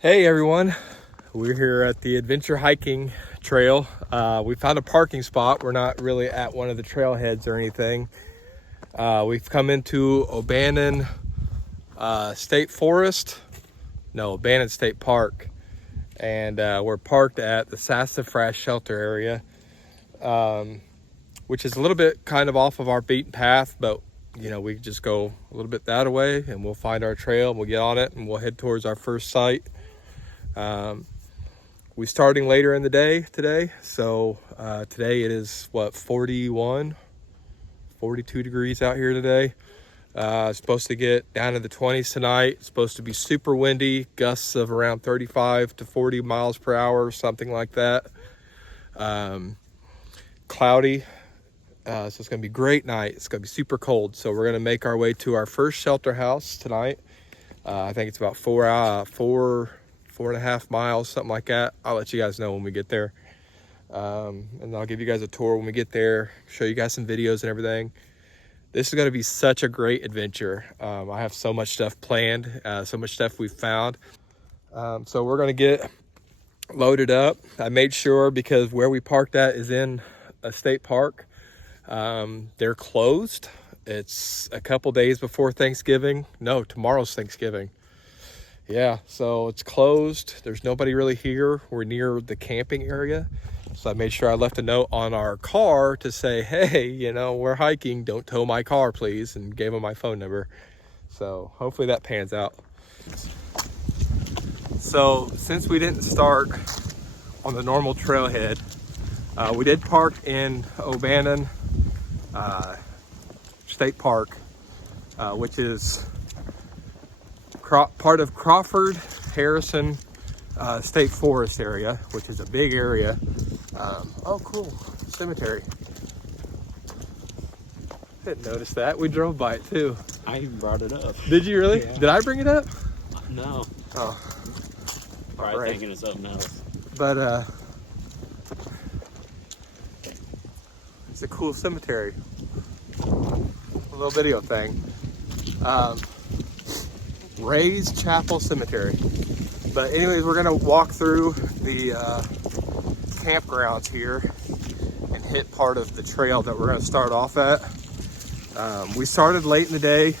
Hey everyone, we're here at the adventure hiking trail. We found a parking spot. We're not really at one of the trailheads or anything. We've come into O'Bannon State Forest, no, O'Bannon State Park, and we're parked at the Sassafras Shelter area, which is a little bit kind of off of our beaten path, but you know, we just go a little bit that way and we'll find our trail and we'll get on it and we'll head towards our first site. We're starting later in the day today, so today it is what, 42 degrees out here today. It's supposed to get down to the 20s tonight. It's supposed to be super windy, gusts of around 35 to 40 miles per hour, something like that. Cloudy, so it's gonna be a great night. It's gonna be super cold, so we're gonna make our way to our first shelter house tonight. I think it's about 4.5 miles, something like that. I'll let you guys know when we get there. And I'll give you guys a tour when we get there, show you guys some videos and everything. This is going to be such a great adventure. I have so much stuff planned, so much stuff we've found. So we're going to get loaded up. I made sure, because where we parked at is in a state park. They're closed. It's a couple days before Thanksgiving. No, tomorrow's Thanksgiving. Yeah, so it's closed. There's nobody really here. We're near the camping area. So I made sure I left a note on our car to say, hey, you know, we're hiking. Don't tow my car, please. And gave them my phone number. So hopefully that pans out. So since we didn't start on the normal trailhead, we did park in O'Bannon State Park, which is part of Crawford Harrison State Forest area, which is a big area. Oh, cool, cemetery. Didn't notice that. We drove by it too. I even brought it up. Did you really? Yeah. Did I bring it up? No. Oh, Probably right. thinking of something else. But it's a cool cemetery. A little video thing. Ray's Chapel Cemetery. But anyways, we're gonna walk through the campgrounds here and hit part of the trail that we're gonna start off at. We started late in the day.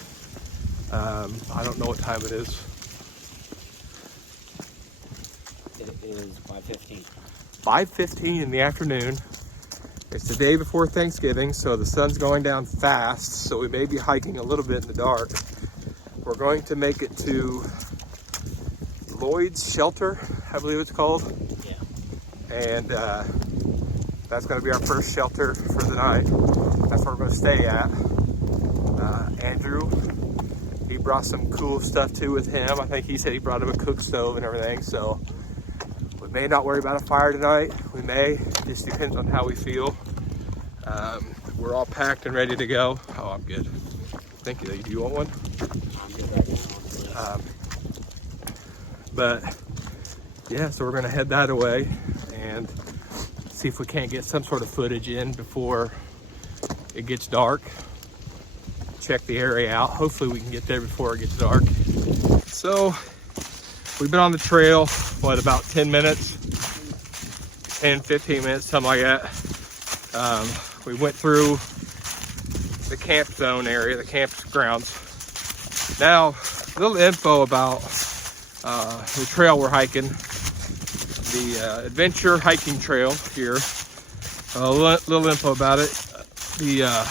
I don't know what time it is. It is 5:15. 5:15 in the afternoon. It's the day before Thanksgiving, so the sun's going down fast, so we may be hiking a little bit in the dark. We're going to make it to Loyd's shelter, I believe it's called. Yeah. And that's going to be our first shelter for the night. That's where we're going to stay at. Andrew, he brought some cool stuff too with him. I think he said he brought him a cook stove and everything, so we may not worry about a fire tonight. We may. It just depends on how we feel. We're all packed and ready to go. Oh, I'm good. Thank you. Do you want one? I'm good right now. But yeah, so we're gonna head that away and see if we can't get some sort of footage in before it gets dark. Check the area out. Hopefully we can get there before it gets dark. So we've been on the trail, what, about 10 minutes? 10, 15 minutes, something like that. We went through the camp zone area, the campgrounds. Now, a little info about the trail we're hiking, the adventure hiking trail here. A little info about it. I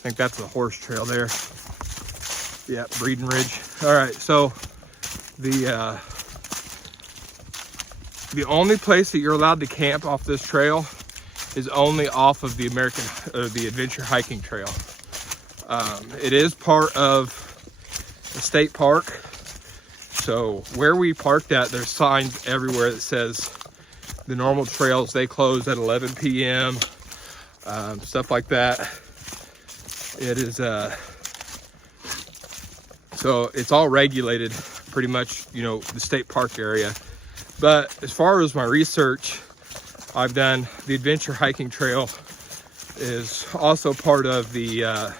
think that's the horse trail there. Yeah, Breeden Ridge. All right, so the only place that you're allowed to camp off this trail is only off of the the adventure hiking trail. It is part of the state park. So where we parked at, there's signs everywhere that says the normal trails, they close at 11 p.m. Stuff like that. It is, so it's all regulated pretty much, you know, the state park area. But as far as my research I've done, the adventure hiking trail is also part of the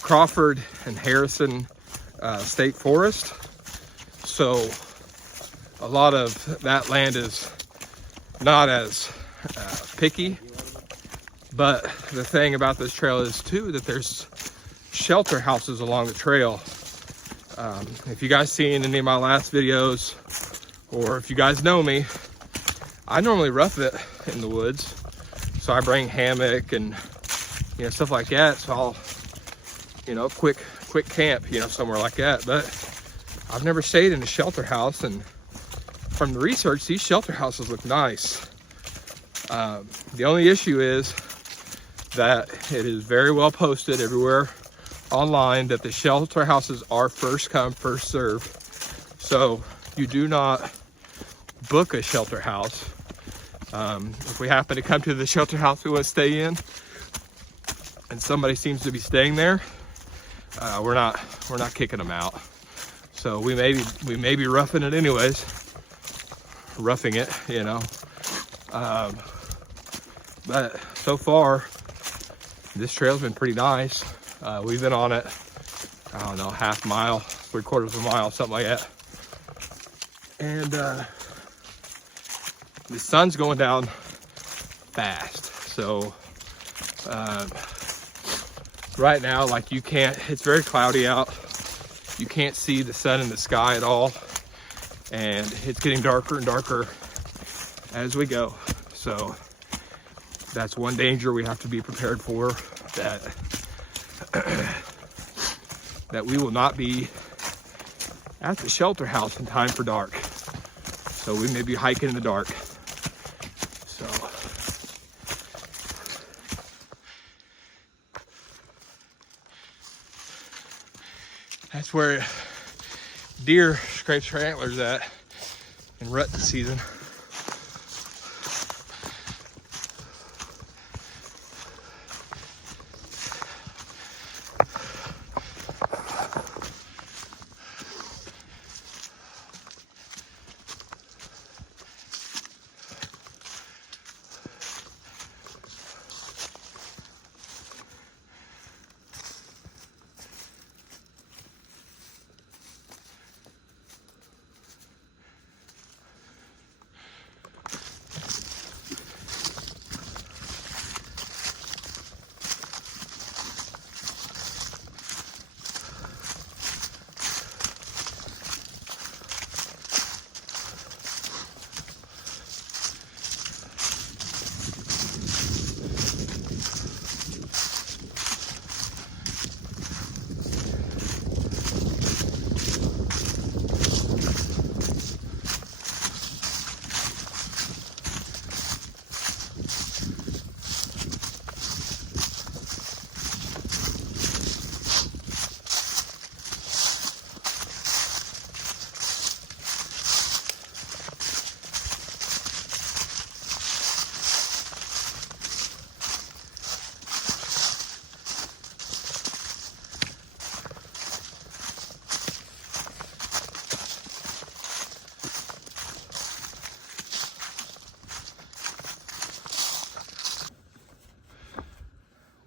Crawford and Harrison state forest. So a lot of that land is not as picky. But the thing about this trail is too that there's shelter houses along the trail. If you guys seen any of my last videos, or if you guys know me, I normally rough it in the woods. So I bring hammock and, you know, stuff like that. So I'll, you know, quick camp, you know, somewhere like that. But I've never stayed in a shelter house, and from the research, these shelter houses look nice. The only issue is that it is very well posted everywhere online that the shelter houses are first come, first serve. So you do not book a shelter house. If we happen to come to the shelter house we want to stay in and somebody seems to be staying there, we're not kicking them out. So we may be roughing it anyways, roughing it, you know. But so far this trail's been pretty nice. We've been on it, I don't know, half mile, 3/4 of a mile, something like that. And the sun's going down fast. So right now, like, you can't, it's very cloudy out. You can't see the sun in the sky at all. And it's getting darker and darker as we go. So that's one danger we have to be prepared for, that that we will not be at the shelter house in time for dark. So we may be hiking in the dark. So that's where deer scrapes her antlers at in rut season.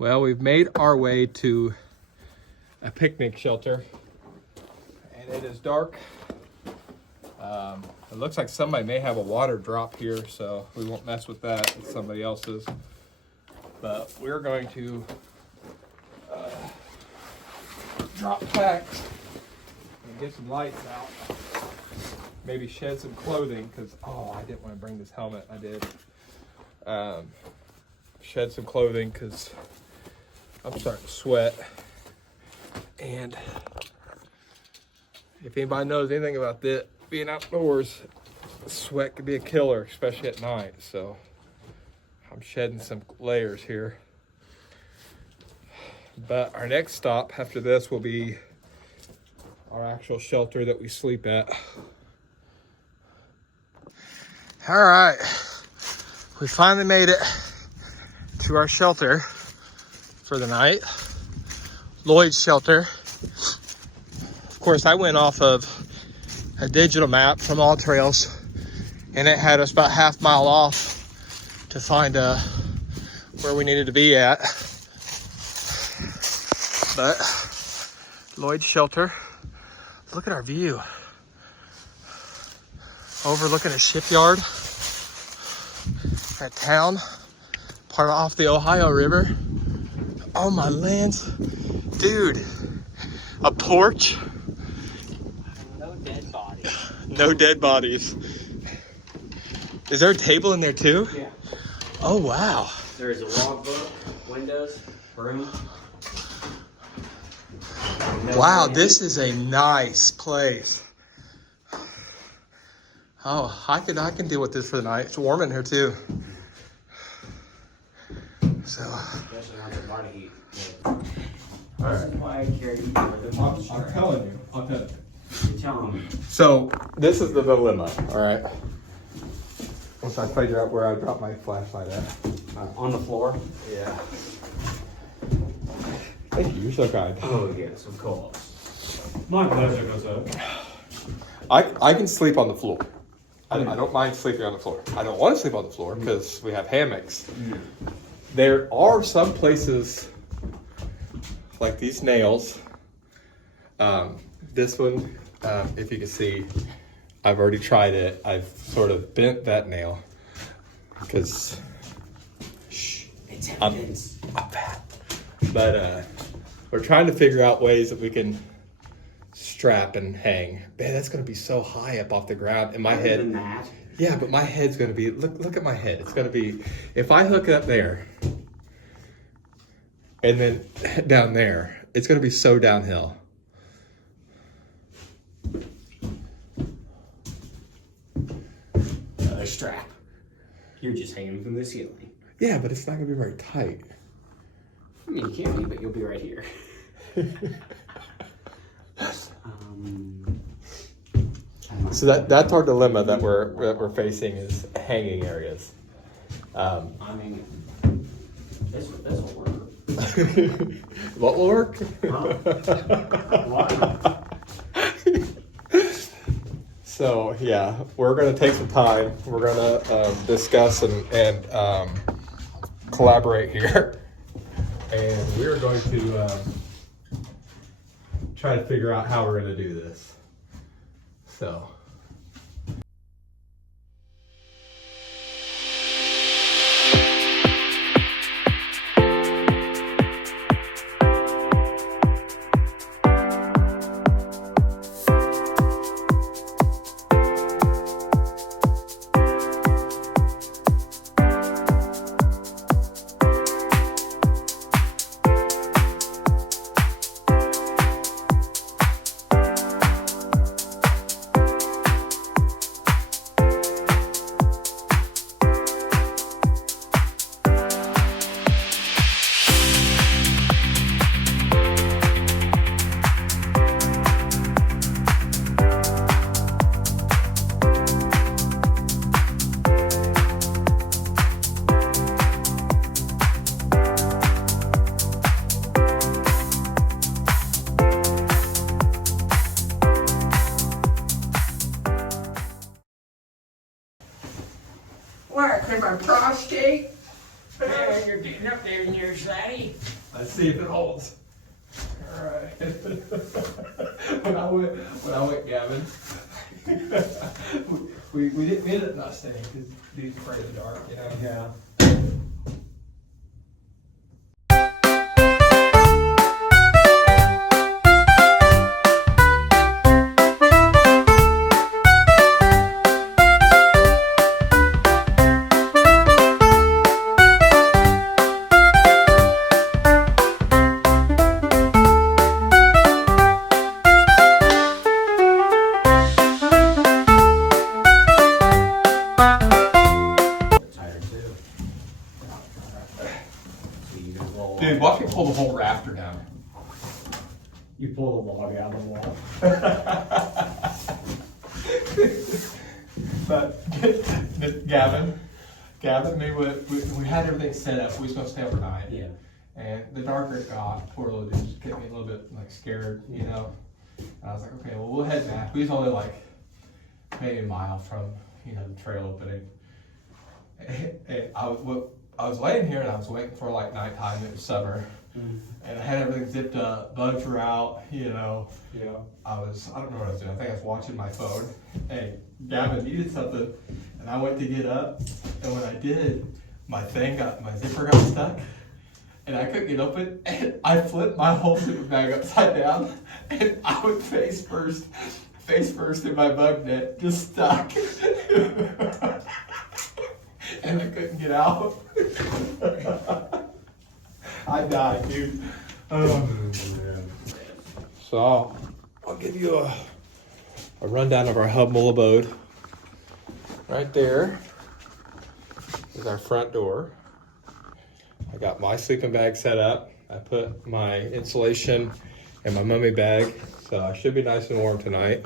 Well, we've made our way to a picnic shelter, and it is dark. It looks like somebody may have a water drop here, so we won't mess with that. It's somebody else's. But we're going to drop packs and get some lights out. Maybe shed some clothing, because, oh, I didn't want to bring this helmet. I did. Shed some clothing because I'm starting to sweat. And if anybody knows anything about this, being outdoors, sweat could be a killer, especially at night. So I'm shedding some layers here. But our next stop after this will be our actual shelter that we sleep at. All right, we finally made it to our shelter for the night. Loyd's shelter. Of course, I went off of a digital map from All Trails, and it had us about half mile off to find where we needed to be at. But Loyd's shelter, Look at our view. Overlooking a shipyard. At town. Part off the Ohio River. Oh my lands. Dude. A porch. No dead bodies. No dead bodies. Is there a table in there too? Yeah. Oh wow. There's a logbook, windows, room. No Wow, man. this is a nice place. Oh, I can deal with this for the night. It's warm in here too. So. Especially on the body heat. All This is why I carry you with a I'm telling you. I'll tell you. You tell them. So this is the dilemma. All right. Once I figure out where I drop my flashlight at. On the floor? Yeah. Thank you. You're so kind. Oh, yes, of course. My pleasure goes up. I can sleep on the floor. I don't mind sleeping on the floor. I don't want to sleep on the floor because we have hammocks. There are some places like these nails. This one, if you can see, I've already tried it. I've sort of bent that nail because It's I'm evidence. fat. But we're trying to figure out ways that we can strap and hang. Man, that's gonna be so high up off the ground. And my Other head. than that, Yeah, but my head's gonna be, look at my head. It's gonna be, if I hook it up there and then down there, it's gonna be so downhill. another strap. You're just hanging from the ceiling. Yeah, but it's not gonna be very tight. I mean, you can be, but you'll be right here. So that's our dilemma that we're facing is hanging areas. I mean, this will work. What will work? Why? So yeah, we're gonna take some time. We're gonna discuss and collaborate here, and we're going to try to figure out how we're gonna do this. So. What, for my prostate? Man, you're getting up there in your slatty. Let's see if it holds. All right. when I went, Gavin, we ended up not staying because he's afraid of the dark, you know. Yeah. Dude, watch me pull the whole rafter down. You pull the log out of the wall. But Gavin, we had everything set up. We was gonna stay overnight. Yeah. And the darker it got, poor little dude just get me a little bit like scared, you know. And I was like, okay, well we'll head back. We was only like maybe a mile from, you know, the trail opening. And I was laying here and I was waiting for like nighttime. It was summer, and I had everything zipped up, bugs were out, you know. Yeah. I don't know what I was doing. I think I was watching my phone. Hey, Gavin needed something, and I went to get up, and when I did, my zipper got stuck, and I couldn't get open, and I flipped my whole sleeping bag upside down, and I went face first in my bug net, just stuck. And I couldn't get out. I died, dude. Oh. So I'll give you a rundown of our hub mule abode. Right there is our front door. I got my sleeping bag set up. I put my insulation in my mummy bag, so I should be nice and warm tonight.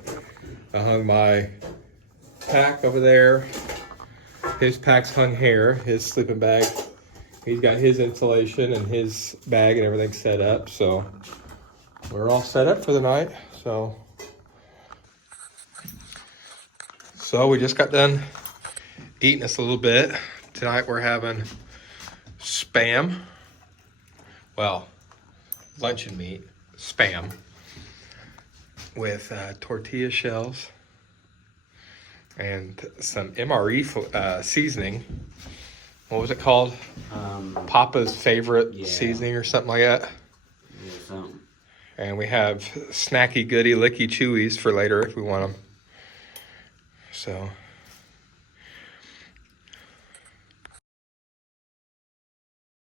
I hung my pack over there. His pack's hung here, his sleeping bag. He's got his insulation and his bag and everything set up, so we're all set up for the night. So we just got done eating us a little bit. Tonight we're having Spam. Well, luncheon meat, Spam, with tortilla shells and some MRE seasoning. What was it called? Papa's favorite seasoning or something like that. Yeah, something. And we have snacky, goody, licky chewies for later if we want them. So